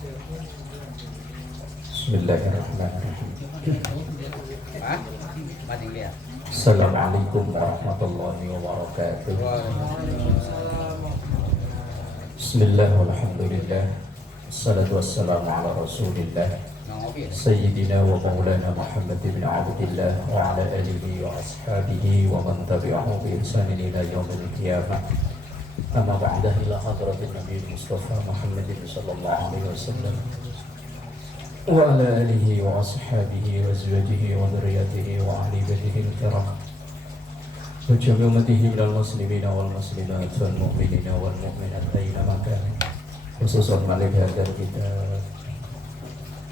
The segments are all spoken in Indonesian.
Bismillahirrahmanirrahim. Assalamualaikum warahmatullahi wabarakatuh. Bismillah walhamdulillah. Assalatu wassalamu ala rasulillah Sayyidina wa maulana Muhammad bin Abdillah wa ala alihi wa ashabihi wa man tabi'ahu bi ihsanin ila yaumil qiyamah. Amma ba'da, ila hadratin Nabi Mustafa Muhammadin sallallahu alaihi wasallam wa ala alihi wa ashabihi wa azwajihi wa dhurriyyatihi wa ahli baitihi al-kiram wa jami' ummatihi minal muslimina wal muslimat wal mu'minina wal mu'minat aina makan. Khususan malik hadar kita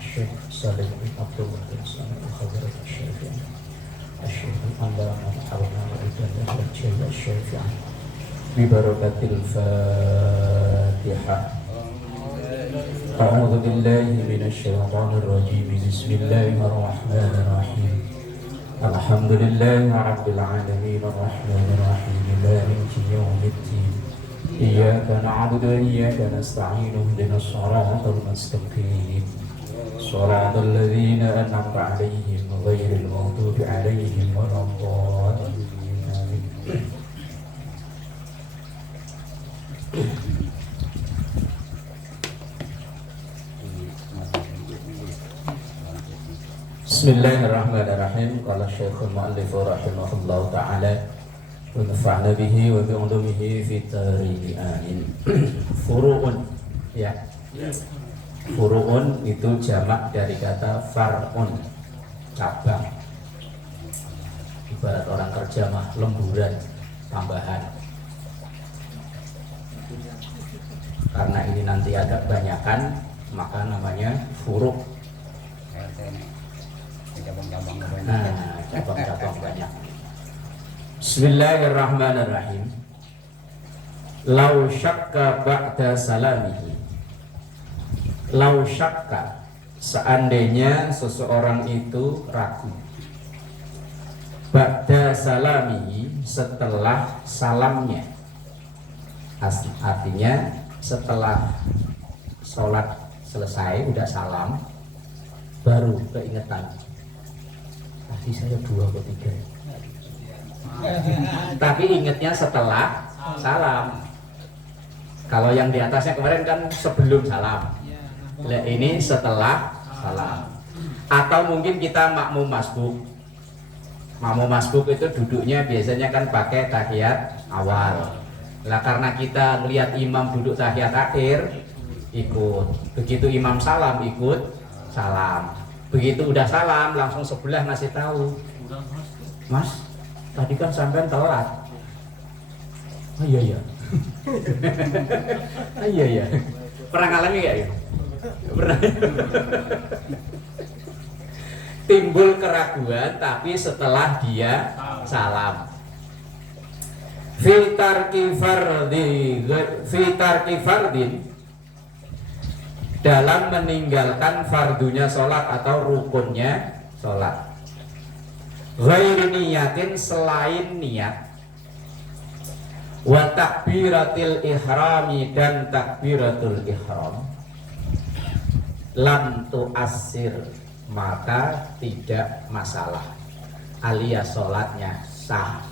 Syekh Salim bin Abdul bin Sa'id al-Khadrat al-Syafi'i Syekh al-Allama al-Hawna al-Ibadah al-Jaya al-Syafi'i bi barakatil Fatihah. A'udzu billahi minasy syaithanir rajim. Bismillahirrahmanirrahim. Alhamdulillahi rabbil alamin arrahmanir rahim maliki yaumiddin. Iyyaka na'budu wa iyyaka nasta'in ihdinas siratal mustaqim. Shiratal ladzina an'amta 'alaihim ghairil maghdubi 'alaihim waladdallin. Amin. Bismillahirrahmanirrahim. Qala Syekhul Mu'allif rahimahullahu ta'ala wa nafa'na bihi wa bi'ulumihi fi tariqi amin. Furu'un, ya. Furu'un itu jamak dari kata far'un, cabang. Ibarat orang kerja mah lemburan, tambahan. Karena ini nanti ada kebanyakan, maka namanya furu'. Cabang-cabang banyak. Bismillahirrahmanirrahim. Lau syakka ba'da salamihi. Lau syakka, seandainya seseorang itu ragu. Ba'da salamihi, setelah salamnya. Artinya setelah sholat selesai, udah salam, baru keingetan. Tadi saya 2 atau 3. Tapi ingatnya setelah salam. Kalau yang di atasnya kemarin kan sebelum salam. Nah, ini setelah salam. Atau mungkin kita makmum masbuk. Makmum masbuk itu duduknya biasanya kan pakai tahiyat awal. Nah, karena kita lihat imam duduk tahiyat akhir, ikut. Begitu imam salam, ikut salam. Begitu udah salam, langsung sebelah ngasih tahu, Mas, tadi kan sampean telat. Oh iya ya. Oh iya ya. Pernah ngalami nggak ya? Pernah. Timbul keraguan, tapi setelah dia salam. Fitarki fardin, dalam meninggalkan fardunya sholat atau rukunnya sholat. Ghairi niyatin, selain niat. Wa takbiratil ihrami, dan takbiratul ihram. Lam tu'assir, maka tidak masalah, alias sholatnya sah.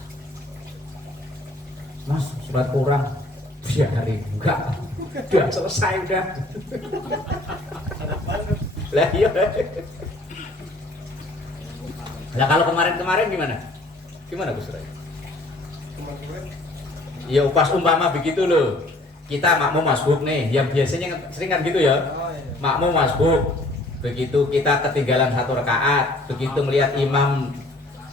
Mas, sholat kurang biarin, enggak, udah selesai udah. Lah iya. Nah kalau kemarin gimana? Gimana Gus Ray? Ya pas umpama begitu loh. Kita makmum masbuk nih, yang biasanya sering kan gitu ya. Makmum masbuk. Begitu kita ketinggalan 1 rakaat, begitu melihat imam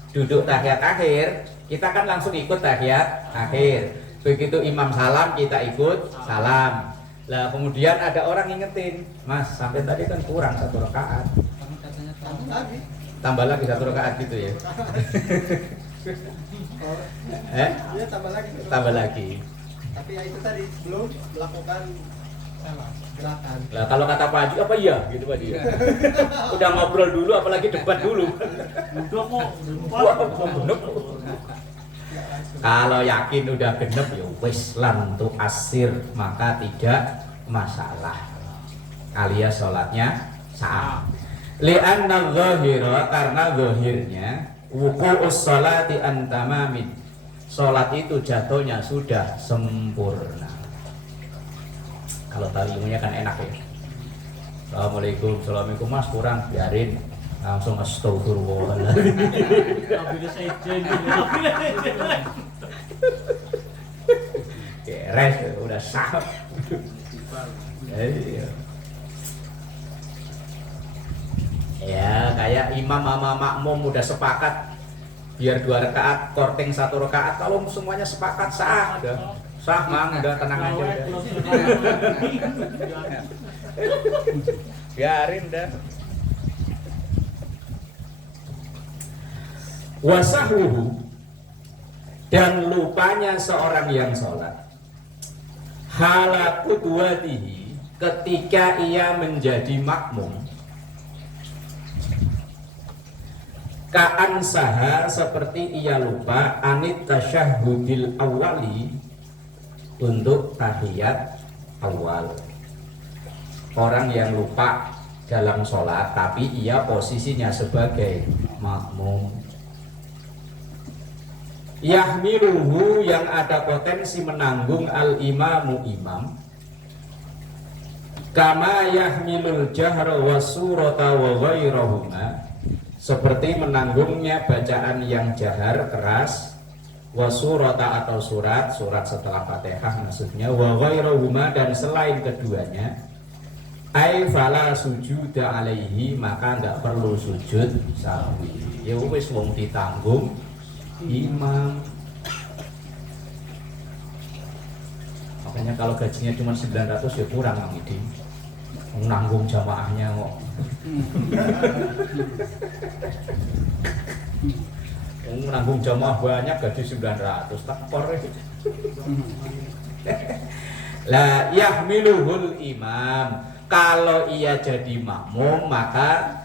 duduk tahiyat akhir, kita kan langsung ikut tahiyat akhir. Begitu imam salam, kita ikut salam. Lah kemudian ada orang ngingetin, Mas, sampai tadi kan kurang 1 rakaat. Tambah lagi 1 rakaat gitu ya. Iya, tambah lagi. Tapi ya itu tadi belum melakukan gerakan. Lah kalau kata Pak Haji apa iya gitu Pak dia. Udah ngobrol dulu, apalagi debat dulu. Udah kok genep. Kalau yakin udah genep ya wis lam tu asir, maka tidak masalah. alias sholatnya sah. Li'anna dzahira, karena zahirnya wuqu'us sholati an tamamin, sholat itu jatuhnya sudah sempurna. Kalau tahu ilmunya kan enak ya. Assalamualaikum, assalamualaikum mas, kurang, biarin, langsung astagfirullahaladzim. Beres, udah sah. Ya kayak imam sama makmum udah sepakat biar 2 rakaat, korting 1 rakaat. Kalau semuanya sepakat sah, udah sah mang, udah tenang aja udah. Biarin dah. Wasahuhu, dan lupanya seorang yang sholat, hala qudwatihi, ketika ia menjadi makmum, ka'an saha, seperti ia lupa, anit tasyahudil awali, untuk tahiyat awal. Orang yang lupa dalam sholat tapi ia posisinya sebagai makmum, yahmiluhu, yang ada potensi menanggung al-imamu imam, kama yahmilul jahra wa surata wa ghairahuma, seperti menanggungnya bacaan yang jahar keras, wa surata atau surat setelah Fatihah maksudnya, wa ghairahuma, dan selain keduanya, ai fala sujuda alaihi, maka enggak perlu sujud sahwi. Ya wis wong ditanggung imam. Makanya kalau gajinya cuma 900 ya kurang Mang Idi, menanggung jamaahnya kok. Menanggung jamaah banyak gaji 900 takor. La yahmiluhul imam, kalau ia jadi makmum maka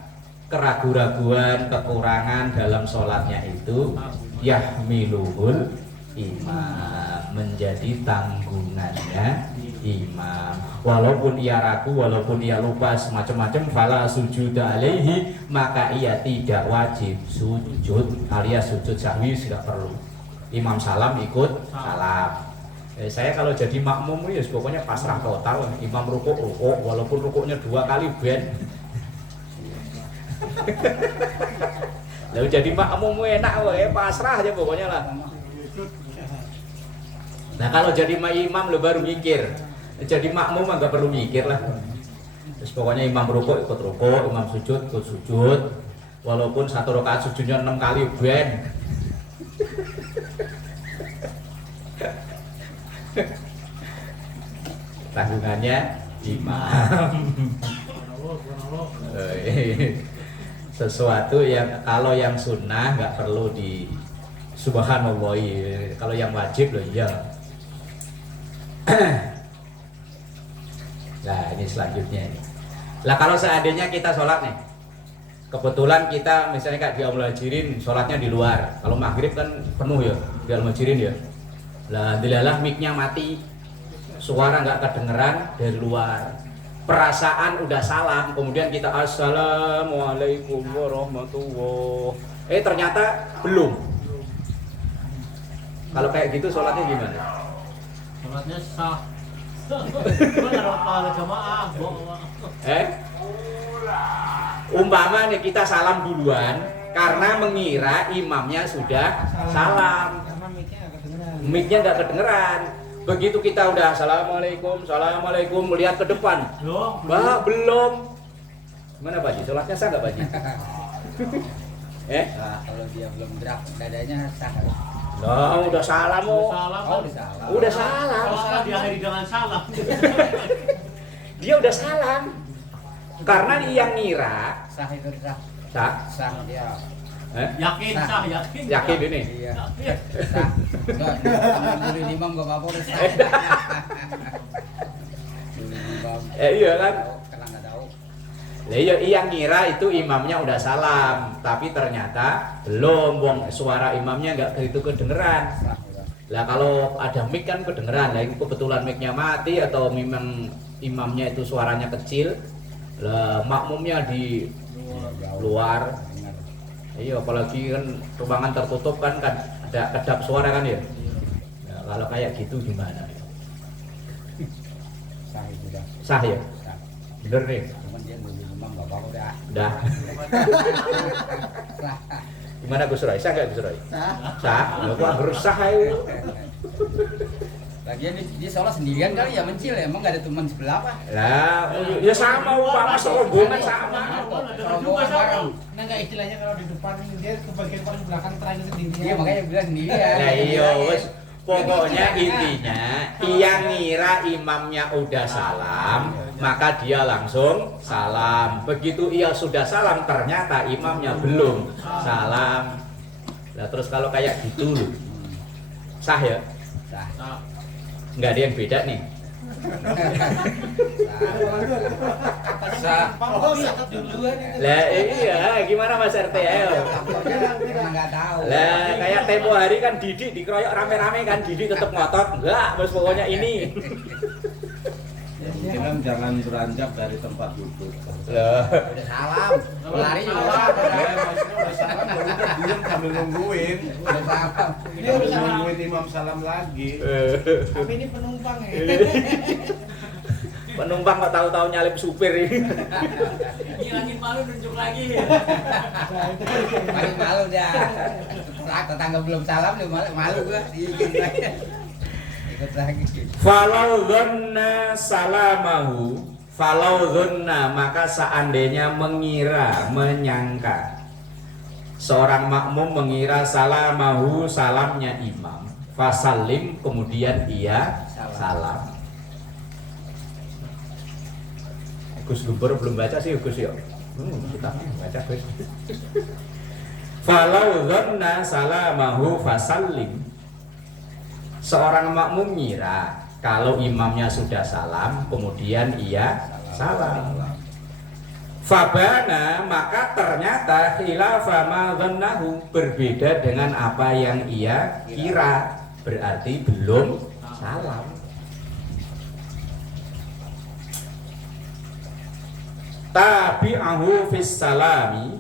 keraguan-raguan, kekurangan dalam sholatnya itu yahmiluhul imam, menjadi tanggungannya imam. Walaupun ia ragu, walaupun ia lupa semacam-macam, fala sujuda alaihi, maka ia tidak wajib sujud, alias sujud sahwi tidak perlu. Imam salam ikut salam. Saya kalau jadi makmum ya pokoknya pasrah total. Imam rukuk, walaupun rukuknya 2 kali ben. Lalu jadi makmum enak, pasrah aja pokoknya lah. Nah kalau jadi imam lo baru mikir, jadi makmum nggak perlu mikir lah. Terus pokoknya imam rukuk ikut rukuk, imam sujud ikut sujud, walaupun 1 rakaat sujudnya 6 kali ben. Tanggungannya imam. Sesuatu yang kalau yang sunnah nggak perlu di subhanallah, kalau yang wajib loh iya. Nah ini selanjutnya ini. Lah kalau seandainya kita sholat nih, kebetulan kita misalnya kayak di Al-Muhajirin sholatnya di luar. Kalau maghrib kan penuh ya di Al-Muhajirin ya. Lah dilalah mic-nya mati, suara nggak kedengeran dari luar. Perasaan udah salam, kemudian kita assalamualaikum warahmatullahi, ternyata belum. Kalau kayak gitu sholatnya gimana? Sholatnya sah. Jamaah. Umpama nih kita salam duluan karena mengira imamnya sudah salam, mic-nya nggak kedengeran. Begitu kita udah assalamualaikum, assalamualaikum, melihat ke depan, belum. Gimana Pak Haji? Sholatnya sah nggak Pak Haji? Nah, kalau dia belum gerak dadanya sah. Nah, udah salam oh. Udah salam. Kalau salah diakhiri dengan salam. Dia udah salam. Karena yang ngira Sah itu sah. sah. Sah dia. Yakin sah, yakin. Yakin ini. Iya. Sah. Enggak, dulu imam enggak apa-apa udah sah. Dulu imam. Iya kan? Karena enggak tahu. Lah iya yang ngira itu imamnya udah salam, tapi ternyata belum, wong suara imamnya enggak gitu kedengeran. Sah udah. Lah kalau ada mic kan kedengeran. Lah kebetulan mic-nya mati atau memang imamnya itu suaranya kecil, Lah makmumnya di luar. Iya, apalagi kan ruangan tertutup kan ada kedap suara kan ya. Nah, kalau kayak gitu gimana? Sah itu dah. Sah ya? Sah. Bener nih. Cuman dia nunggu imam nggak apa-apa dah. Udah. Sah. Gimana Gus Roy? Sah nggak Gus Roy? Sah. Sah. Lah kok harus sah ayo. Lagian dia sholat sendirian kali ya mencil ya, emang gak ada teman sebelah apa? Lah, ya sama umpama serombongan sama. Rombongan bareng. Nah nggak istilahnya kalau di depan dia ke bagian paling belakang terakhir sendiri. Iya makanya bilang sendirian. Nah iya wes pokoknya intinya ia ngira imamnya udah salam, maka dia langsung salam. Begitu ia sudah salam ternyata imamnya belum salam. Nah terus kalau kayak gitu loh. Sah ya? Sah. Sah. Nggak ada yang beda nih. Sah. Lah iya, gimana Mas RT ayo? Emang nggak tahu. Lah kayak tempo hari kan Didi dikeroyok rame-rame kan Didi tetap ngotot. Enggak, Mas pokoknya ini. Mungkin kan jangan beranjak dari tempat duduk. Lah, Udah salam. Lari juga salam. Udah salam baru udah diam sambil nungguin. Udah salam. Ini udah salam. Nungguin imam salam lagi. Tapi ini penumpang ya. penumpang kok tahu-tahu nyalip supir ini. Ngilangin malu nunjuk lagi. Paling malu dah. Tetangga belum salam lu malu gua. Ikut lagi. Falau dhanna salamahu, falau dhanna maka seandainya mengira, menyangka seorang makmum mengira salamahu salamnya imam, fasallim kemudian ia salam. Gus Gubernur belum baca sih Gus ya. Kita baca Gus. Falau dhanna salamahu fasallim. Seorang makmum ngira kalau imamnya sudah salam kemudian ia salam. Fabana maka ternyata khilafa ma dhannahu berbeda dengan apa yang ia kira, berarti belum salam. Tabi'ahu fis salami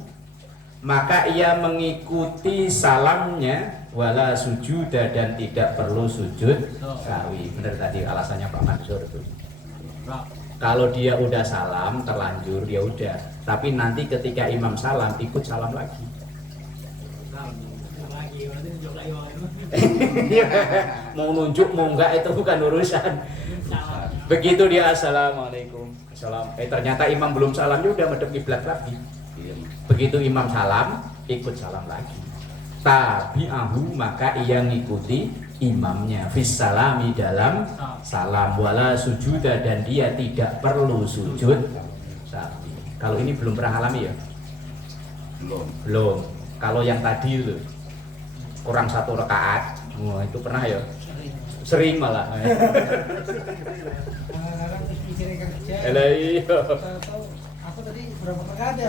maka ia mengikuti salamnya wala sujuda dan tidak perlu sujud sahwi. Benar tadi alasannya Pak Mansur itu. Kalau dia udah salam terlanjur ya udah, tapi nanti ketika imam salam ikut salam lagi. Mau nunjuk mau enggak itu bukan urusan. Begitu dia assalamualaikum. Salam. Ternyata imam belum salam ya udah madhep kiblat lagi. Begitu imam salam ikut salam lagi. Tabi'ahu maka ia ngikuti imamnya fis salami dalam salam wala sujuda dan dia tidak perlu sujud sahwi. Kalau ini belum pernah alami ya? Belum. Kalau yang tadi itu kurang 1 rakaat, wah itu pernah ya? Sering malah. Kadang-kadang terus mikirin kerja. Iya. Tahu-tahu aku tadi berapa rakaat ya?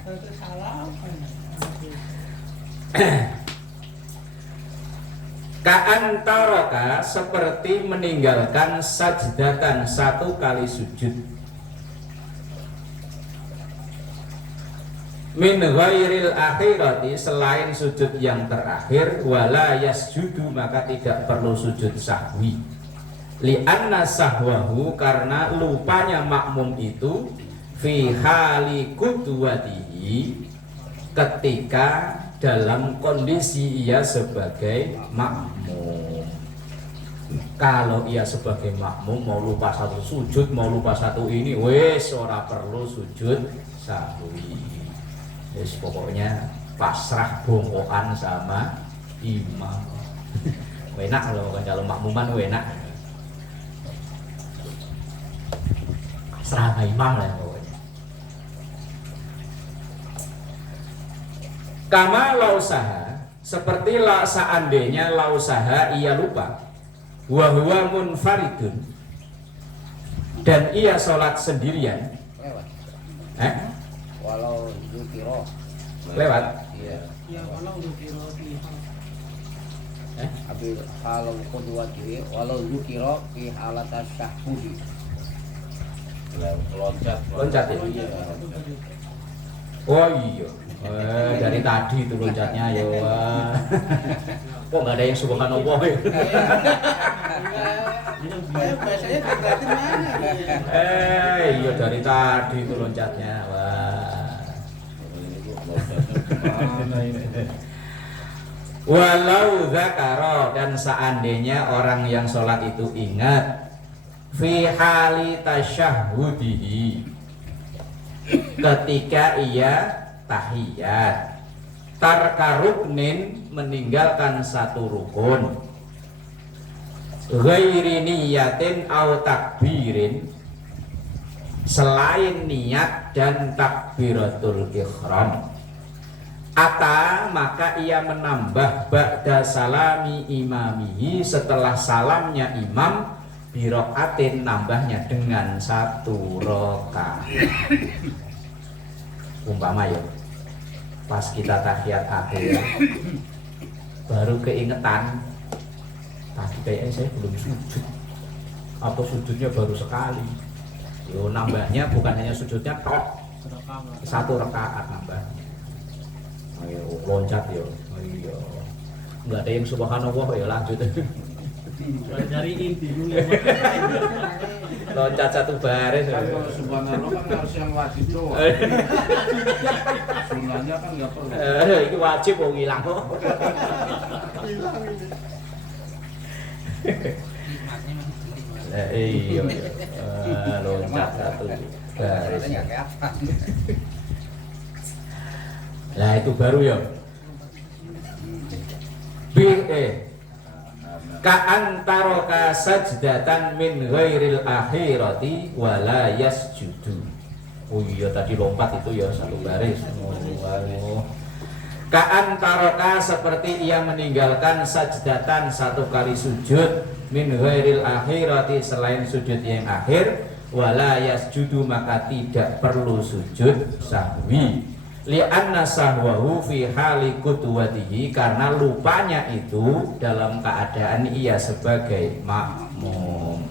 Terus salam. Ka'antaraka seperti meninggalkan sajdatan 1 kali sujud min ghairil akhirati selain sujud yang terakhir wala yasjudu maka tidak perlu sujud sahwi li'anna sahwahu karena lupanya makmum itu fi hali qudwatihi ketika dalam kondisi ia sebagai makmum. Kalau ia sebagai makmum mau lupa 1 sujud, mau lupa 1 ini, wes ora perlu sujud sahwi. Wes pokoknya pasrah bongkokan sama imam. Enak kalau makmuman enak. Pasrah sama imam lah pokoknya. Kama lausaha seperti seandainya lausaha ia lupa wa huwa munfaridun dan ia sholat sendirian Lewat. Walau zukiro. lewat Iya. Ya walau zukiro fi Abi kalau qudwati walau zukiro fi halat syahudi. Loncat ya? Oh iya. Dari tadi itu loncatnya ya. Kok nggak ada yang subhanallah ya? Biasanya gratis mana? Iya dari tadi itu loncatnya. Wah. Walau zakaro, dan seandainya orang yang sholat itu ingat fi hali tasyahhudihi, ketika ia tahiyat, tarka ruknin, meninggalkan satu rukun, ghairi niyatin au takbirin, selain niat dan takbiratul ihram, ata maka ia menambah ba'da salami imamihi, setelah salamnya imam, birokaatin, nambahnya dengan satu rakaat. Umpama ya, pas kita tahiyat akhir baru keingetan tadi kayaknya saya belum sujud atau sujudnya baru sekali. Yo nambahnya bukan hanya sujudnya tok, satu rakaat nambahnya. Ayo loncat yo. Iya. Enggak ada yang subhanallah ya, lanjut. Dari inti dulu. Loncat satu baris. Kan kalau subhanallah kan harus yang wajib doang. Sunnahnya kan nggak perlu. Ini wajib mau ngilang kok. Hilang ini. Iya. Loncat satu baris. Nah itu baru ya. Ka'antaroka sajdatan min ghairil akhirati wala yasjudu. Oh iya tadi lompat itu ya satu baris. Ka'antaroka, seperti ia meninggalkan sajdatan, satu kali sujud, min ghairil akhirati, selain sujud yang akhir, wala yasjudu, maka tidak perlu sujud sahwi. Li'anna sahwahu fi hali kutwatihi, karena lupanya itu dalam keadaan ia sebagai makmum.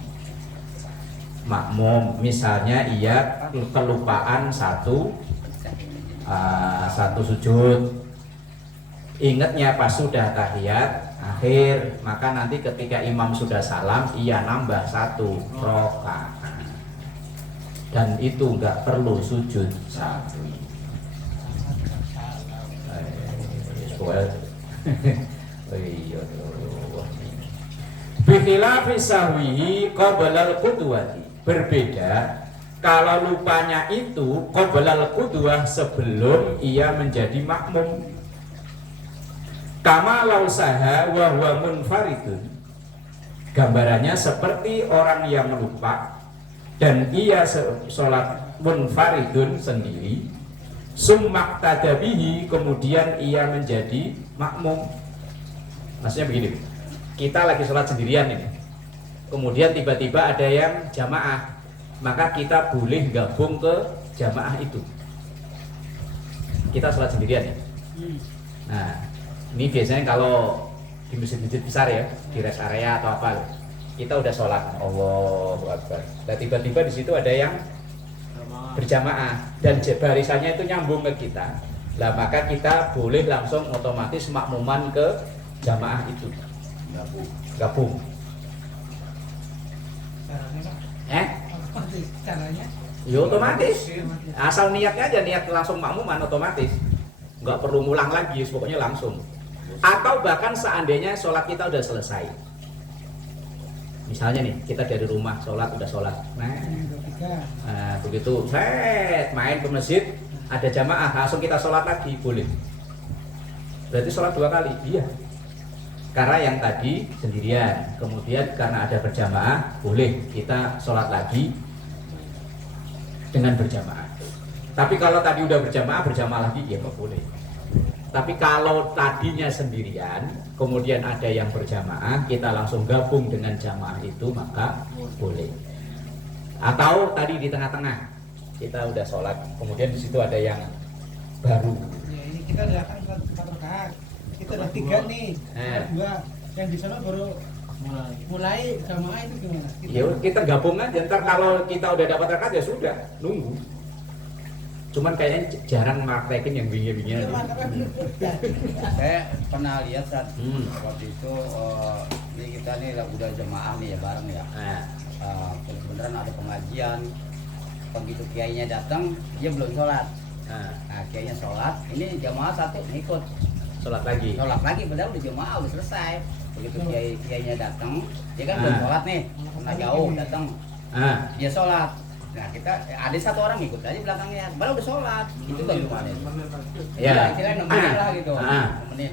Misalnya ia kelupaan satu sujud, ingatnya pas sudah tahiyat akhir, maka nanti ketika imam sudah salam ia nambah satu rakaat, dan itu enggak perlu sujud sahwi. Bikhilafi sahwihi qoblal qudwati, berbeda kalau lupanya itu qoblal qudwah, sebelum ia menjadi makmum. Kama lausaha wa huwa munfaridun, gambarannya seperti orang yang lupa dan ia sholat munfaridun sendiri, summak tadabihi, kemudian ia menjadi makmum. Maksudnya begini, kita lagi sholat sendirian ini, kemudian tiba-tiba ada yang jamaah, maka kita boleh gabung ke jamaah itu. Kita sholat sendirian ya. Nah, ini biasanya kalau di masjid-masjid besar ya, di rest area atau apa, kita udah sholat, Allahu Akbar. Dan tiba-tiba di situ ada yang berjamaah dan barisannya itu nyambung ke kita. Lah maka kita boleh langsung otomatis makmuman ke jamaah itu. Gabung. Caranya? Ya otomatis. Asal niatnya aja, niat langsung makmuman otomatis. Nggak perlu ngulang lagi, pokoknya langsung. Atau bahkan seandainya sholat kita udah selesai. Misalnya nih, kita dari rumah sholat, udah sholat. Nah, begitu main ke masjid, ada jamaah, langsung kita sholat lagi, boleh. Berarti sholat dua kali, iya. Karena yang tadi sendirian, kemudian karena ada berjamaah, boleh kita sholat lagi dengan berjamaah. Tapi kalau tadi udah berjamaah lagi, ya nggak boleh. Tapi kalau tadinya sendirian, kemudian ada yang berjamaah, kita langsung gabung dengan jamaah itu, maka boleh. Atau tadi di tengah-tengah, kita udah sholat, kemudian di situ ada yang baru. Ya, ini kita udah kan 4 rakaat, kita udah 3 nih, 2, yang di sana baru Mulai jamaah itu gimana? Ya kita gabung aja, ntar kalau kita udah dapat rakaat ya sudah, nunggu. Cuman kayaknya jarang praktekin yang bingi-bingi aja. Saya pernah lihat saat waktu itu ini kita nih udah jemaah nih ya bareng ya. Nah, Beneran ada pengajian. Begitu kiainya datang, dia belum sholat. Nah, kiainya sholat, ini jemaah satu ngikut. sholat lagi. Sholat lagi, padahal udah jemaah udah selesai. Begitu kiainya datang, dia kan belum sholat nih, karena jauh datang. Dia sholat. Nah kita ada satu orang ngikut aja belakangnya, baru udah sholat. Itu bagaimana? Ya. Istilahnya nemenin lah gitu. Nemenin.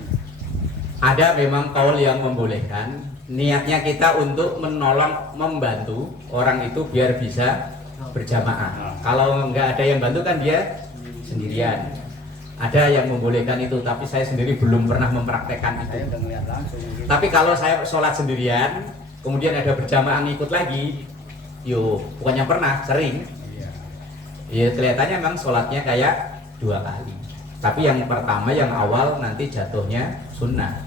Ada memang kaul yang membolehkan. Niatnya kita untuk menolong, membantu orang itu biar bisa berjamaah. Kalau nggak ada yang bantu kan dia sendirian. Ada yang membolehkan itu, tapi saya sendiri belum pernah mempraktekkan itu. Saya udah ngeliat langsung. Gitu. Tapi kalau saya sholat sendirian, kemudian ada berjamaah ngikut lagi, bukannya pernah, sering. Ya kelihatannya memang sholatnya kayak 2 kali. Tapi yang pertama, yang awal nanti jatuhnya sunnah.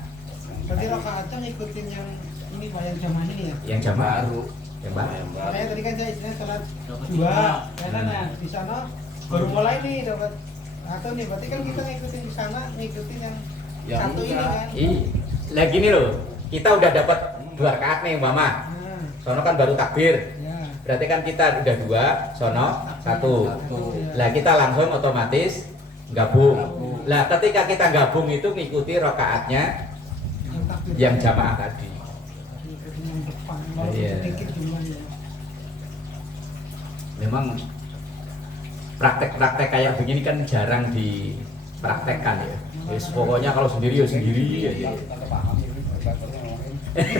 Berarti rakaatnya ngikutin yang ini Pak, yang jamaah ini ya? Yang jamaah Baru. yang baru. Makanya tadi kan saya istilahnya sholat 2, ya kan? Nah, di sana baru mulai nih dapat atau nih, berarti kan kita ngikutin di sana, ngikutin yang Yang satu ini enggak. kan? Lah gini loh, kita udah dapat 2 rakaat nih Mama. Nah, Sono kan baru takbir. ya. Berarti kan kita udah 2, sono 1. Lah kita langsung otomatis gabung. Lah ketika kita gabung itu ngikuti rakaatnya Yang takbir. yang jamaah tadi. Ngikutin yang depan, walaupun Iya. sedikit jumlahnya. Memang praktek-praktek kayak begini kan jarang dipraktekkan ya. Yes, pokoknya kalau sendiri ya sendiri aja. Kagak paham ini. Ini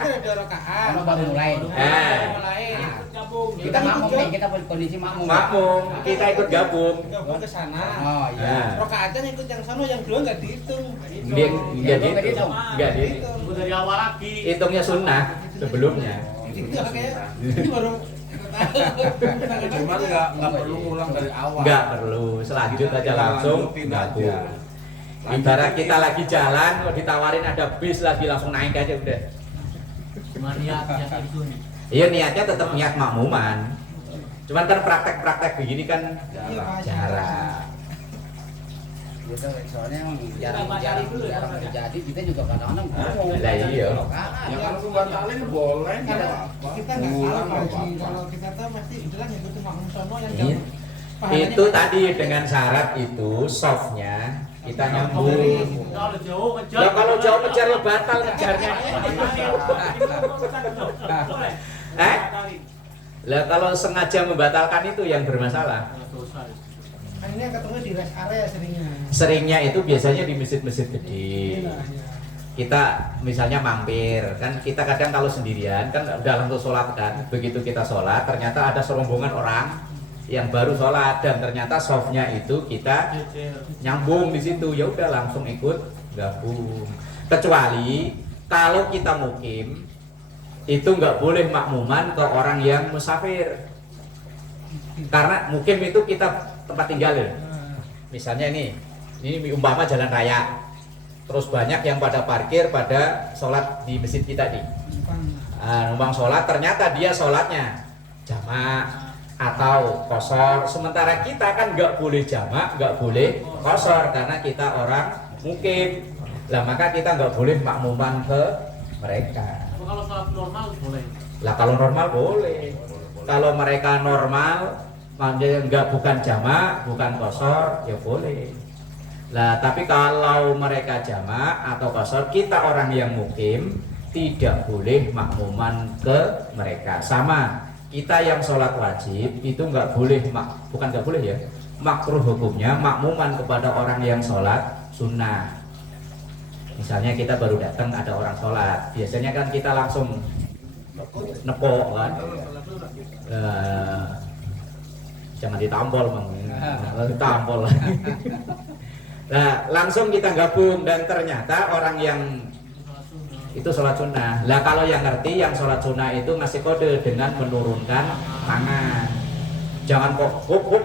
udah 2 rakaat. Karena baru mulai. Baru mulai. Kita makmum nih, kita kondisi makmum. Makmum, kita ikut gabung. Gabung ke sana. Oh iya. Nah, Rakaatnya ngikut yang sana, yang 2 nggak dihitung. dia enggak dihitung. Enggak dihitung. Dihitung. Dari awal lagi. Hitungnya sunnah sebelumnya. Itu kayak ini baru Cuman nggak perlu ngulang dari awal. Enggak perlu, selanjut aja langsung Lanjutin gabung. aja. Ibarat kita lagi jalan, kok ditawarin ada bis lagi langsung naik aja udah. Cuma niatnya itu nih. Iya niatnya tetap niat makmuman. Cuman kan praktek-praktek begini kan jarang. Gitu, soalnya emang jarang terjadi. Kita juga kadang-kadang ngomong. Lah iya. Ya kalau lu batalin boleh nggak Kalau apa-apa. kita nggak tahu Ngulang nggak Pak Haji, apa-apa. kalau kita tahu pasti jelas ngikutin makmum sono yang Iya. Itu tadi dengan syarat itu softnya kita nyambung. Kalau jauh ngejar. Ya kalau jauh ngejar ya batal ngejarnya. Lah kalau sengaja membatalkan itu yang bermasalah. kan ini yang ketemu di rest area seringnya. Seringnya itu biasanya di masjid-masjid gede. Iya, iya. Kita misalnya mampir kan, kita kadang kalau sendirian kan udah langsung sholat kan, begitu kita sholat ternyata ada serombongan orang yang baru sholat dan ternyata softnya itu kita nyambung di situ, ya udah langsung ikut gabung. Kecuali kalau kita mukim itu nggak boleh makmuman ke orang yang musafir, karena mukim itu kita tempat tinggal ya. Misalnya ini umpama jalan raya, terus banyak yang pada parkir pada sholat di masjid kita nih. Numpang sholat, ternyata dia sholatnya jamak atau kosor, sementara kita kan nggak boleh jamak, nggak boleh kosor karena kita orang mukim. Lah maka kita nggak boleh makmuman ke mereka. Kalau sholat normal boleh. Lah kalau normal boleh. Kalau mereka normal, bukan jamak, bukan kosor, ya boleh. Lah tapi kalau mereka jamak atau kosor, kita orang yang mukim tidak boleh makmuman ke mereka. Sama kita yang sholat wajib itu nggak boleh, bukan nggak boleh ya, makruh hukumnya makmuman kepada orang yang sholat sunnah. Misalnya kita baru datang ada orang sholat, biasanya kan kita langsung nepok kan, jangan ditampol mang, ditampol. Nah langsung kita gabung dan ternyata orang yang itu sholat sunnah. Lah kalau yang ngerti yang sholat sunnah itu ngasih kode dengan menurunkan tangan. Jangan kok hup. Saya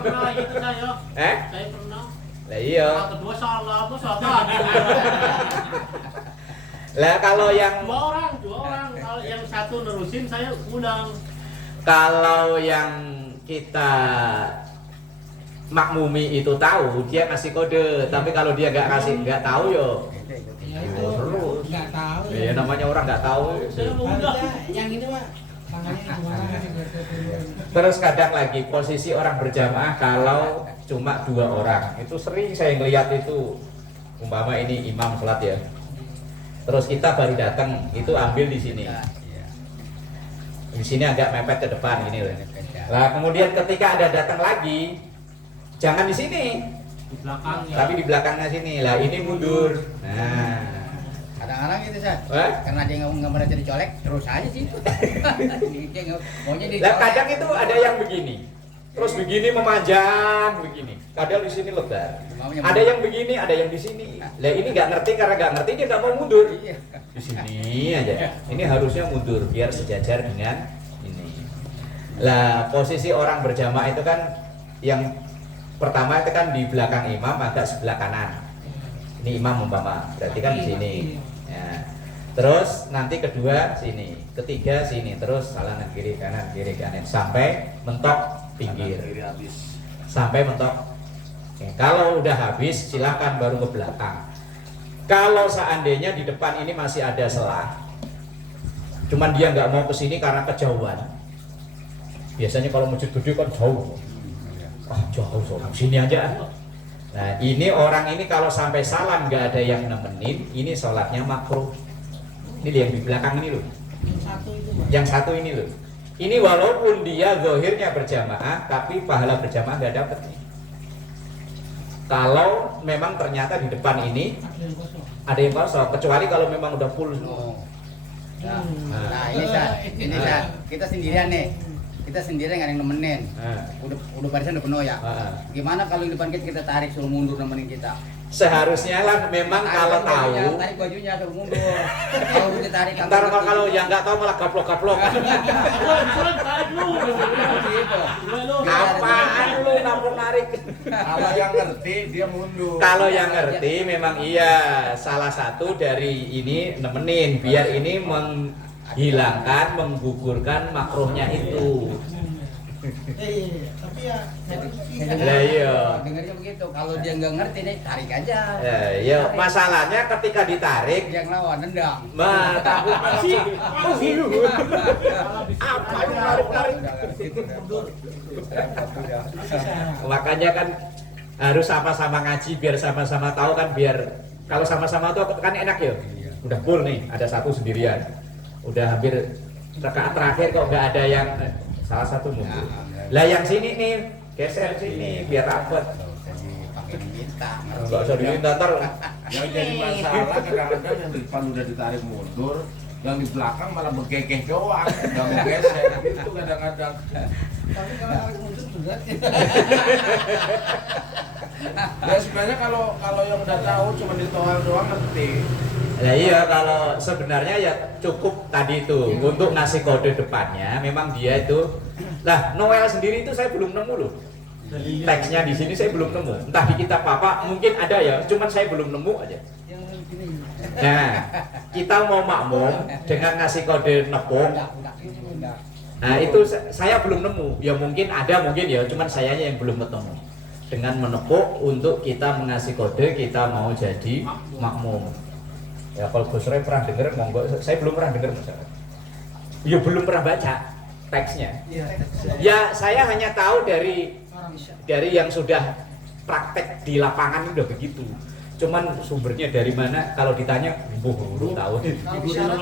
pernah itu saya. Saya pernah. Lah iya. Yang kedua salah, apa salah? Lah kalau yang Dua orang. Kalau yang satu nerusin saya undang. kalau yang kita makmumi itu tahu dia kasih kode, tapi kalau dia nggak tahu yo. Ya itu Terus. nggak tahu. Ya namanya orang nggak tahu. Saya mau undang. Harusnya yang ini mah tangannya gimana sih biar saya turun. Terus kadang lagi posisi orang berjamaah kalau cuma 2 orang itu sering saya ngelihat itu, umpama ini imam sholat ya, terus kita baru datang itu ambil di sini, Iya. di sini agak mepet ke depan ini loh. Lah kemudian ketika ada datang lagi, jangan di sini, Di belakang ya. tapi di belakangnya sini. Lah ini mundur. Nah, Kadang-kadang gitu Sat. Hah? Karena dia nggak merasa dicolek, terus aja sih. Dia maunya dicolek. lah kadang itu ada yang begini, terus begini memanjang begini. Kadang di sini lebar. Maunya Ada yang begini, ada yang di sini. Lah ini nggak ngerti, karena nggak ngerti dia nggak mau mundur. Iya. Di sini aja. Ini harusnya mundur biar sejajar dengan ini. Lah posisi orang berjamaah itu kan yang pertama itu kan di belakang imam agak sebelah kanan. Ini imam umpama, berarti kan di sini. Ya. Terus nanti kedua sini, ketiga sini, terus kanan kiri kanan sampai mentok pinggir. Kiri habis. Sampai mentok. Oke, kalau udah habis silakan baru ke belakang. Kalau seandainya di depan ini masih ada celah, cuman dia nggak mau ke sini karena kejauhan. Biasanya kalau masjid gede kan jauh. Jauh sini aja. Nah ini orang ini kalau sampai salam nggak ada yang nemenin, ini sholatnya makruh. Ini yang di belakang ini loh. Yang satu itu Pak. Yang satu ini loh. Ini walaupun dia zahirnya berjamaah, tapi pahala berjamaah nggak dapat nih. Kalau memang ternyata di depan ini Ada yang kosong. ada yang kosong, kecuali kalau memang udah full. Oh. Nah, ini Sat, kita sendirian nih. Kita sendirian nggak ada yang nemenin. Nah, Udah barisan udah penuh ya. ah. Gimana kalau di depan kita tarik suruh mundur nemenin kita? Seharusnya lah memang kalau tahu. tarik bajunya suruh mundur. Kalau udah tarik Ntar kalau yang nggak tahu malah gaplok-gaplok. Surat tarik lu. gitu. Apaan lu nampung narik? Kalau yang ngerti dia mundur. Kalau yang ngerti memang iya, salah satu dari ini nemenin biar ini menghilangkan, menggugurkan makruhnya itu. Iya, tapi ya Lah iya. Dengarnya begitu. Kalau dia nggak ngerti nih tarik aja. Ya, masalahnya ketika ditarik, Dia ngelawan nendang. takut Sih, apa lu narik-narik? Makanya kan harus sama-sama ngaji biar sama-sama tahu kan, biar kalau sama-sama tahu kan enak ya. Udah full nih, ada satu sendirian. Udah hampir rakaat terakhir kok nggak ada yang salah satu mundur. Lah yang sini nih geser sini biar rapet. Pakai diminta. Nggak usah diminta ntar. Yang jadi masalah kadang-kadang yang di depan udah ditarik mundur, yang di belakang malah berkekeh doang, nggak mau geser. Itu kadang-kadang. tapi kalau tarik mundur berat ya. Ya sebenarnya kalau yang udah tahu cuma ditoal doang ngerti. Nah iya, kalau sebenarnya ya cukup tadi itu untuk ngasih kode depannya. Memang dia itu, lah Noel sendiri itu saya belum nemu loh. Teksnya di sini saya belum nemu. Entah di kitab apa, mungkin ada ya. Cuman saya belum nemu aja. Yang gini. Nah, kita mau makmum dengan ngasih kode nepuk. Nah itu saya belum nemu. Ya mungkin ada, mungkin ya. Cuman sayanya yang belum ketemu. Dengan menepuk untuk kita mengasih kode kita mau jadi makmum. Ya kalau Gus Roy pernah dengar, monggo. Saya belum pernah dengar misalnya. Ya belum pernah baca teksnya. Iya. Ya saya hanya tahu dari Orang yang sudah praktek di lapangan udah begitu. Cuman sumbernya dari mana? Kalau ditanya, belum tahu. kalau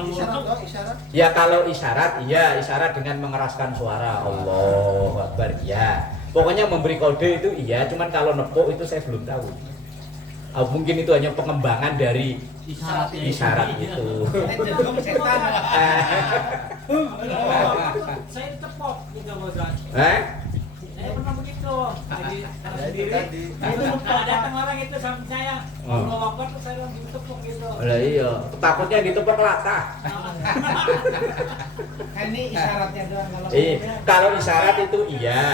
isyarat. Ya kalau isyarat, iya isyarat dengan mengeraskan suara Allahu Akbar, ya. Pokoknya memberi kode itu iya. Cuman kalau nepuk itu saya belum tahu. Mungkin itu hanya pengembangan dari isyarat itu. Saya tepok gitu Bos. Saya pernah begitu. Jadi kalau sendiri, kalau datang orang itu sampai saya mau wakar tuh saya langsung tepok gitu. Lah iya, takutnya ditepuk latah. Ini isyaratnya doang kalau Kalau isyarat itu iya.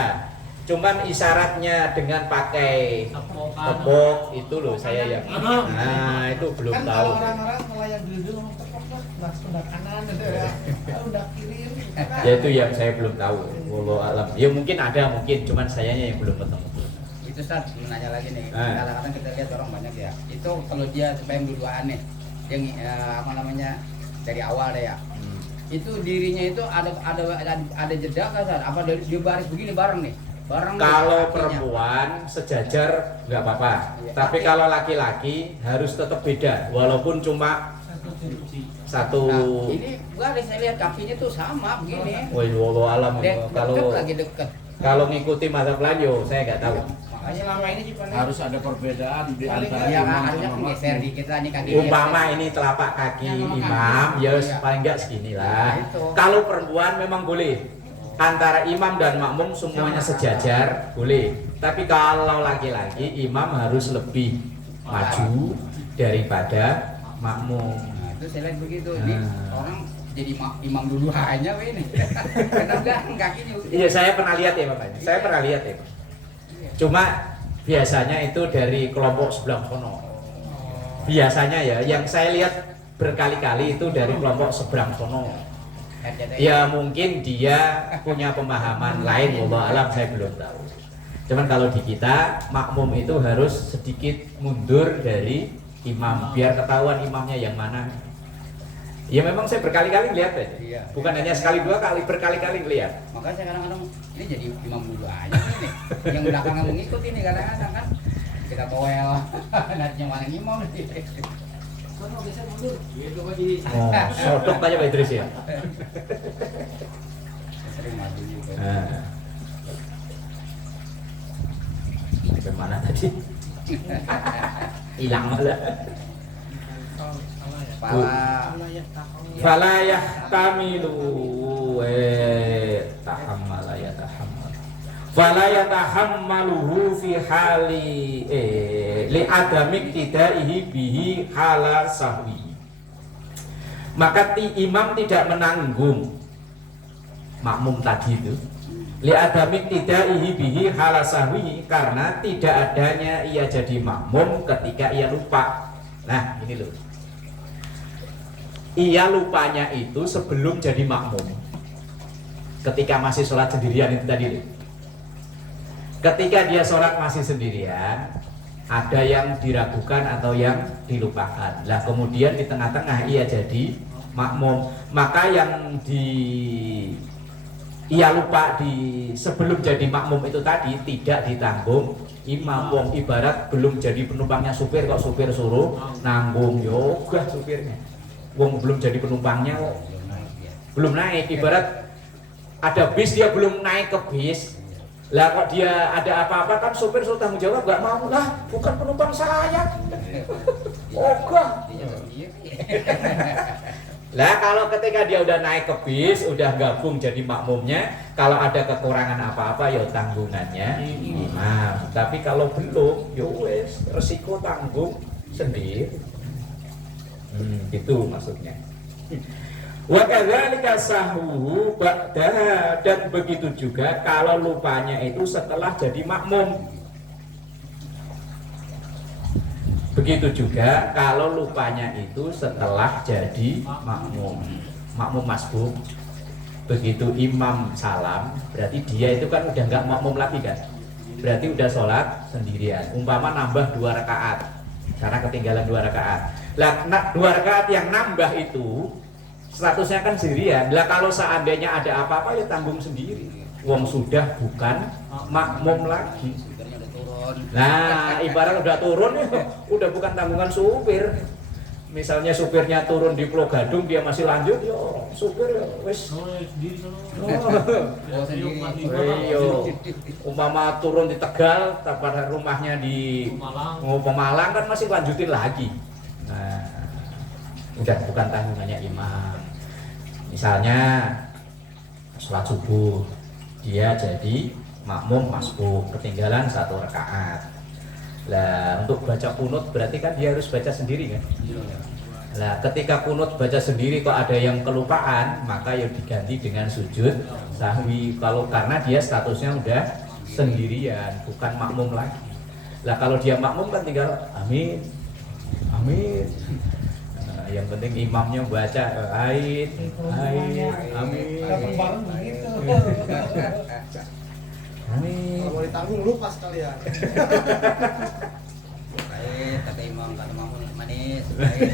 Cuman isyaratnya dengan pakai tepuk itu loh saya yang nah itu belum Kan tahu. kalau orang-orang kalau yang dulu ngomong tepuk lah, sebelah kanan gitu ya. Udah kiri. Ya itu yang saya belum tahu. Wallahu alam. Ya mungkin ada mungkin, cuman sayanya yang belum ketemu. Itu Ustaz, menanya lagi nih. Ah. Kadang-kadang kita lihat orang banyak ya. Itu kalau dia sembahyang berduaan nih, yang apa namanya dari awal deh ya. Itu dirinya itu ada jeda kan Ustaz? Apa dia baris begini bareng nih? Bareng Kalau kakinya. perempuan sejajar nggak apa-apa, Iya. tapi kalau laki-laki harus tetap beda, walaupun cuma satu. Nah, ini baris saya lihat kakinya tuh sama begini. Woi, wallahu alam. Kalau Deket lagi deket. kalau ngikuti mazhab lain yo saya nggak tahu. Makanya Selama ini sih Pak, Harus ada perbedaan di antara Iya kan, imam harusnya sama menggeser makmum. dikit lah nih kaki. Umpama ini telapak kaki imam, ya Iya. paling nggak segini lah. Nah, itu. Kalau perempuan memang boleh. Antara imam dan makmum semuanya sejajar, boleh. Tapi kalau laki-laki, imam harus lebih maju daripada makmum. Nah, itu saya lihat begitu. Ini Nah. orang jadi imam dulu aja weh ini. Karena belakang kakinya. Iya, saya pernah lihat ya Bapak. Saya pernah lihat ya. Cuma biasanya itu dari kelompok sebelah sono. Biasanya ya, yang saya lihat berkali-kali itu dari kelompok seberang sono. Ya mungkin dia punya pemahaman lain, wallahu alam saya belum tahu. Cuman kalau di kita makmum itu harus sedikit mundur dari imam biar ketahuan imamnya yang mana. Ya memang saya berkali-kali lihat aja. Iya. Bukan hanya sekali dua kali, berkali-kali lihat. Makanya saya kadang-kadang ini jadi imam dulu aja nih. Yang belakang nggak mengikut ini kadang-kadang kan. Kita bawel, nanti yang mana imam nih. Kan mau geser mundur. Gitu kok jadi. Oh, sodok aja Pak Idris ya. Sering maju juga. Nah. Sampai mana tadi? Hilang malah. Kepala Fala yahtamilu tahammala yatahammal. Fala yatahammaluhu fi hali li adami iktidaihi bihi hala sahwi. Maka imam tidak menanggung makmum tadi itu li adami iktidaihi bihi hala sahwi, karena tidak adanya ia jadi makmum ketika ia lupa. Nah, ini loh. Ia lupanya itu sebelum jadi makmum, ketika masih sholat sendirian itu tadi. Ketika dia sholat masih sendirian, ada yang diragukan atau yang dilupakan. Lah kemudian di tengah-tengah ia jadi makmum, maka yang ia lupa di sebelum jadi makmum itu tadi tidak ditanggung imam. Wong ibarat belum jadi penumpangnya supir kok supir suruh nanggung, yoga supirnya. Wong belum jadi penumpangnya kok belum naik. Ibarat ada bis dia belum naik ke bis, lah kok dia ada apa-apa kan supir suruh tanggung jawab, gak mau lah, bukan penumpang saya. Ogah. Lah kalau ketika dia udah naik ke bis, udah gabung jadi makmumnya, kalau ada kekurangan apa-apa ya tanggungannya imam. Tapi kalau belum, ya wes resiko tanggung sendiri. Itu maksudnya. Wa kadzalika sahwu ba'daha, dan begitu juga kalau lupanya itu setelah jadi makmum. Begitu juga kalau lupanya itu setelah jadi makmum. Makmum masbuk. Begitu imam salam, berarti dia itu kan udah nggak makmum lagi kan. Berarti udah sholat sendirian. Umpama nambah 2 rakaat karena ketinggalan 2 rakaat. Lah 2 rakaat yang nambah itu statusnya kan sendirian. Lah kalau seandainya ada apa-apa ya tanggung sendiri. Wong sudah bukan makmum lagi. Nah, ibarat udah turun ya, udah bukan tanggungan supir. Misalnya supirnya turun di Pulau Gadung, dia masih lanjut, yo supir wis. Iya. Umpama turun di Tegal, pada rumahnya di Pemalang kan masih lanjutin lagi. Nah, udah bukan tanggungannya imam. Misalnya sholat subuh, dia jadi makmum masbuk, ketinggalan 1 rakaat. Lah untuk baca kunut berarti kan dia harus baca sendiri kan. Lah ketika kunut baca sendiri kok ada yang kelupaan, maka ya diganti dengan sujud sahwi. Kalau karena dia statusnya udah sendirian, bukan makmum lagi. Lah kalau dia makmum kan tinggal amin, amin. Nah, yang penting imamnya baca ait, amin, Datang bareng begitu. amin. Kalau mau ditanggung lupa sekalian. Baik, kata imam, kata mamun manis. Baik.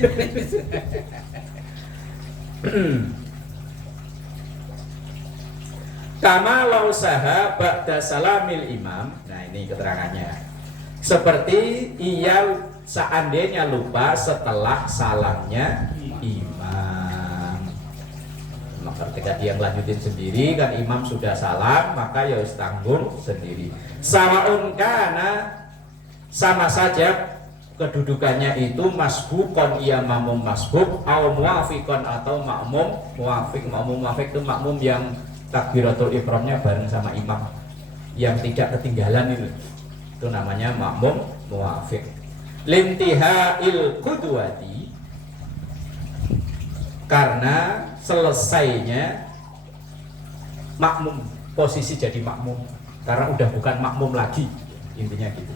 Kama lausaha ba'da salamil imam. Nah ini keterangannya. Seperti ia seandainya lupa setelah salamnya imam. Maka ketika dia melanjutin sendiri kan imam sudah salam, maka ya harus tanggung sendiri. Sawaun kana, sama saja kedudukannya itu masbukon, ia makmum masbuk, atau muafikon atau makmum muafik. Makmum muafik itu makmum yang takbiratul ihramnya bareng sama imam, yang tidak ketinggalan itu namanya makmum muafik. Limtihail qudwati, karena selesainya makmum, posisi jadi makmum, karena udah bukan makmum lagi, intinya gitu.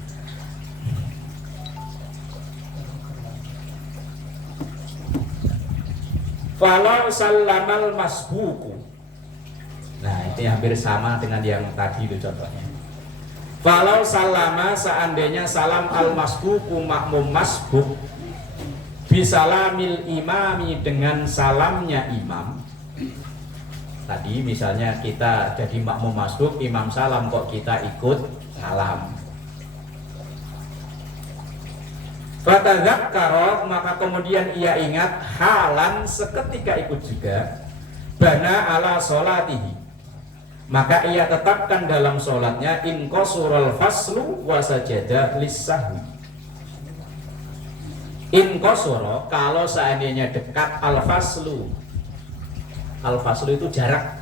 Falau sallamal masbuku. Nah itu hampir sama dengan yang tadi itu contohnya. Falau salama, seandainya salam al masbuku makmum masbuk, bisalamil imami, dengan salamnya imam. Tadi misalnya kita jadi makmum masbuk, imam salam kok kita ikut salam. Fatadzakkara, maka kemudian ia ingat halan, seketika ikut juga, bana ala sholatihi, maka ia tetapkan dalam sholatnya in qasural faslu wa sajada lis-sahwi. In qasura, kalau seandainya dekat al-faslu. Al-faslu itu jarak.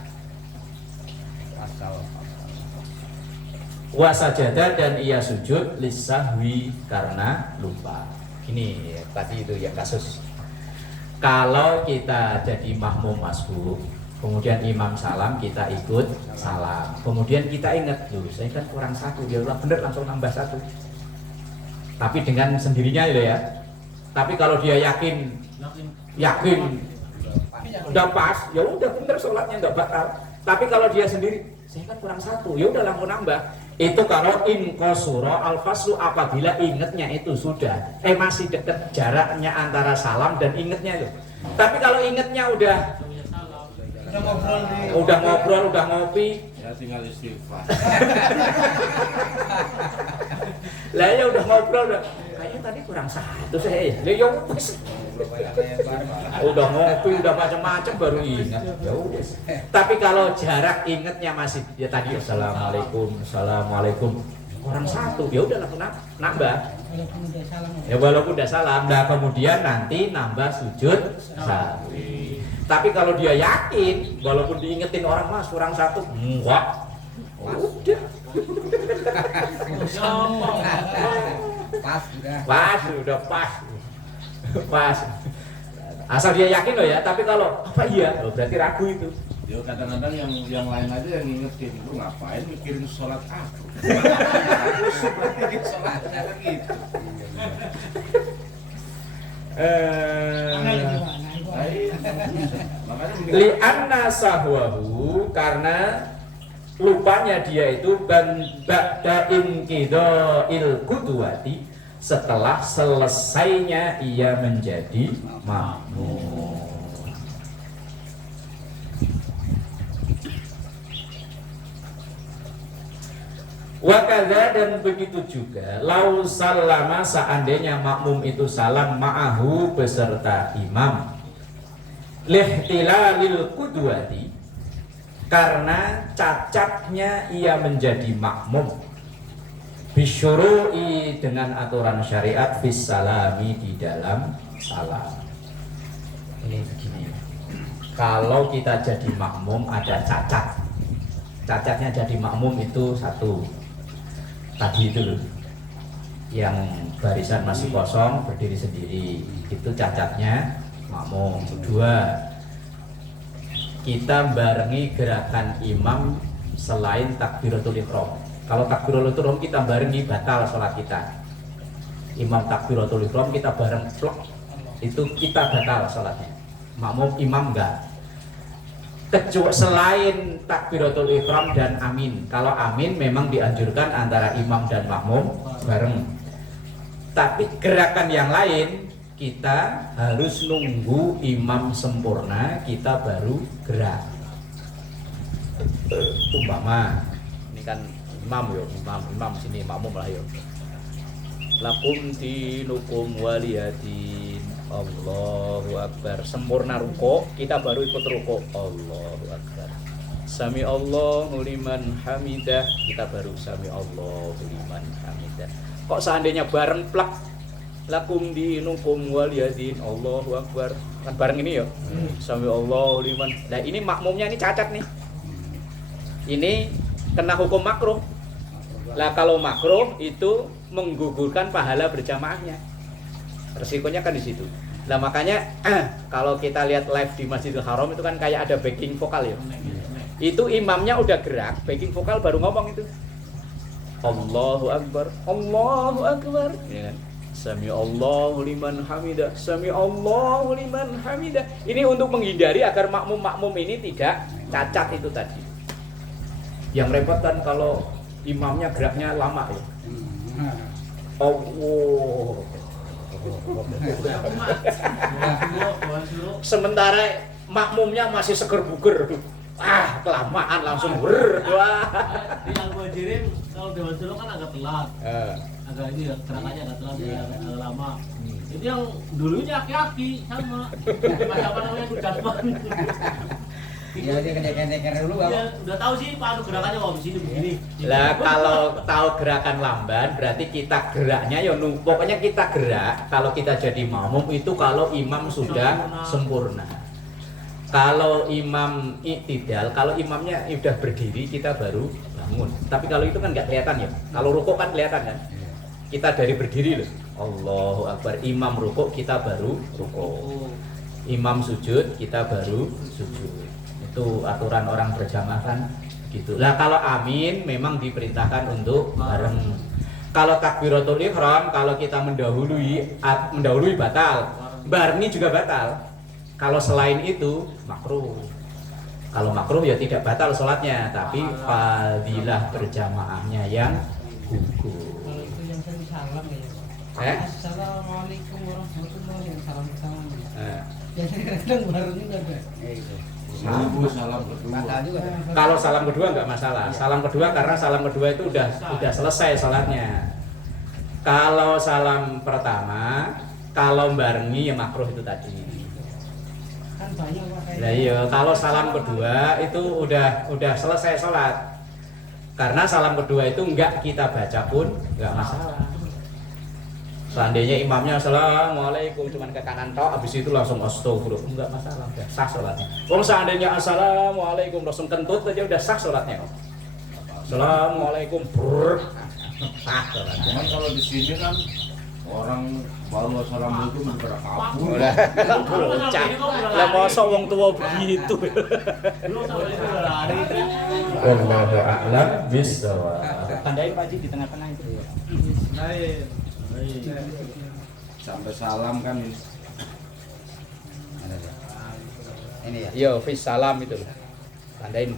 Wa sajada, dan ia sujud lis-sahwi, karena lupa. Ini tadi itu ya kasus. Kalau kita jadi makmum masbuk, kemudian imam salam, kita ikut salam. Kemudian kita ingat, loh saya kan kurang satu, ya udah bener langsung nambah satu. Tapi dengan sendirinya gitu ya. Tapi kalau dia yakin udah pas, ya udah bener sholatnya nggak batal. Tapi kalau dia sendiri, saya kan kurang satu, ya udah langsung nambah. Itu kalau in qasura al-faslu, apabila ingatnya itu sudah masih dekat jaraknya antara salam dan ingatnya itu. Tapi kalau ingatnya udah ngobrol, udah ngopi, Ya tinggal istighfar. lah ya udah ngobrol, kayaknya tadi kurang satu saya ya wes. Udah ngopi, udah macam-macam baru ingat. Ya wes. Tapi kalau jarak ingatnya masih ya tadi assalamualaikum kurang satu, ya udah langsung nambah. Ya walaupun udah salam. Nah kemudian nanti nambah sujud sahwi. Tapi kalau dia yakin, walaupun diingetin orang mas kurang satu, enggak. Udah. Pas, udah pas. Asal dia yakin loh ya, tapi kalau apa iya, loh, berarti ragu itu. Ya kadang-kadang yang lain aja yang ngingetin, lu ngapain mikirin sholat aku? Aku seperti sholat kan gitu. Li'anna sahwahu, karena lupanya dia itu ba'da inqidha'il qudwati, setelah selesainya ia menjadi makmum. Wakadha, dan begitu juga lau salama, seandainya makmum itu salam ma'ahu beserta imam, lihtilalil qudwati, karena cacatnya ia menjadi makmum, bisyuru'i, dengan aturan syariat, fis salami, di dalam salam. Ini begini, kalau kita jadi makmum ada cacatnya jadi makmum itu satu, tadi itu loh, yang barisan masih kosong berdiri sendiri, itu cacatnya makmum. Dua, kita barengi gerakan imam selain takbiratul ihram. Kalau takbiratul ihram kita barengi batal sholat kita. Imam takbiratul ihram kita bareng plek, itu kita batal sholatnya. Makmum imam enggak. Kecuali selain takbiratul ihram dan amin. Kalau amin memang dianjurkan antara imam dan makmum bareng. Tapi gerakan yang lain kita harus nunggu imam sempurna, kita baru gerak. Umpama ini kan imam yo, imam sini makmum lah yo. Lakum dinukum waliyadin. Allahu Akbar. Sempurna ruko, kita baru ikut ruko. Allahu Akbar. Sami Allahu liman hamidah, kita baru sami Allahu liman hamidah. Kok seandainya bareng plak, lakum dinukum waliyadin. Allahu Akbar. Kan bareng ini ya. Sami Allahu liman. Nah, ini makmumnya ini cacat nih. Ini kena hukum makruh. Lah kalau makruh itu menggugurkan pahala berjamaahnya. Resikonya kan di situ. Nah makanya kalau kita lihat live di Masjidil Haram itu kan kayak ada backing vokal ya. Itu imamnya udah gerak, backing vokal baru ngomong itu. Allahu Akbar, Allahu Akbar. Ya kan? Sami Allahu liman hamidah, Sami Allahu liman hamidah. Ini untuk menghindari agar makmum-makmum ini tidak cacat itu tadi. Yang repot kan kalau imamnya geraknya lama ya. Allah. Sementara makmumnya masih seger buger. Kelamaan langsung wah. Di Al-Muhajirin kalau Dewan Solo kan agak telat. Agak ini ya, gerakannya agak telat ya, agak lama. Itu yang dulunya aki-aki sama. Apa namanya Kudatman. Ya dia kena dulu Bang. Ya, udah tahu sih Pak gerakannya di sini begini. Lah kalau tahu gerakan lamban berarti kita geraknya ya pokoknya kita gerak kalau kita jadi makmum itu kalau imam sudah sempurna. Kalau imam iktidal, kalau imamnya sudah berdiri kita baru bangun. Tapi kalau itu kan nggak kelihatan ya. Kalau rukuk kan kelihatan kan. Kita dari berdiri loh. Allahu Akbar. Imam rukuk kita baru rukuk. Imam sujud kita baru sujud. Itu aturan orang berjamaah kan gitu. Lah kalau amin memang diperintahkan untuk bareng. Kalau takbiratul ihram kalau kita mendahului batal. Barengi juga batal. Kalau selain itu makruh. Kalau makruh ya tidak batal sholatnya, tapi fadilah berjamaahnya yang gugur. Kalau itu yang sering salam ya. Assalamualaikum warahmatullahi wabarakatuh. Biasanya kadang bareng juga ada. Salam kedua. Kalau salam kedua nggak masalah. Salam kedua karena salam kedua itu udah selesai sholatnya. Kalau salam pertama, kalau barengi ya makruh itu tadi. Kan banyak pakai. Nah iya, kalau salam kedua itu udah selesai sholat. Karena salam kedua itu enggak kita baca pun enggak masalah. Seandainya imamnya assalamualaikum cuman ke kanan tok, habis itu langsung astagfirullah, enggak masalah, udah sah sholatnya. Kalau seandainya assalamualaikum langsung kentut aja udah sah sholatnya. Assalamualaikum sah sholatnya. Cuman kalau di sini kan orang baru assalamualaikum udah kabur. Bocah. Lah masa wong tua begitu. Belum sampai itu udah lari. Wallahu a'lam bishawab. Tandain Pak Haji di tengah-tengah itu. Sampai salam kan Ini ya. Yo, fis salam itu. Tandain.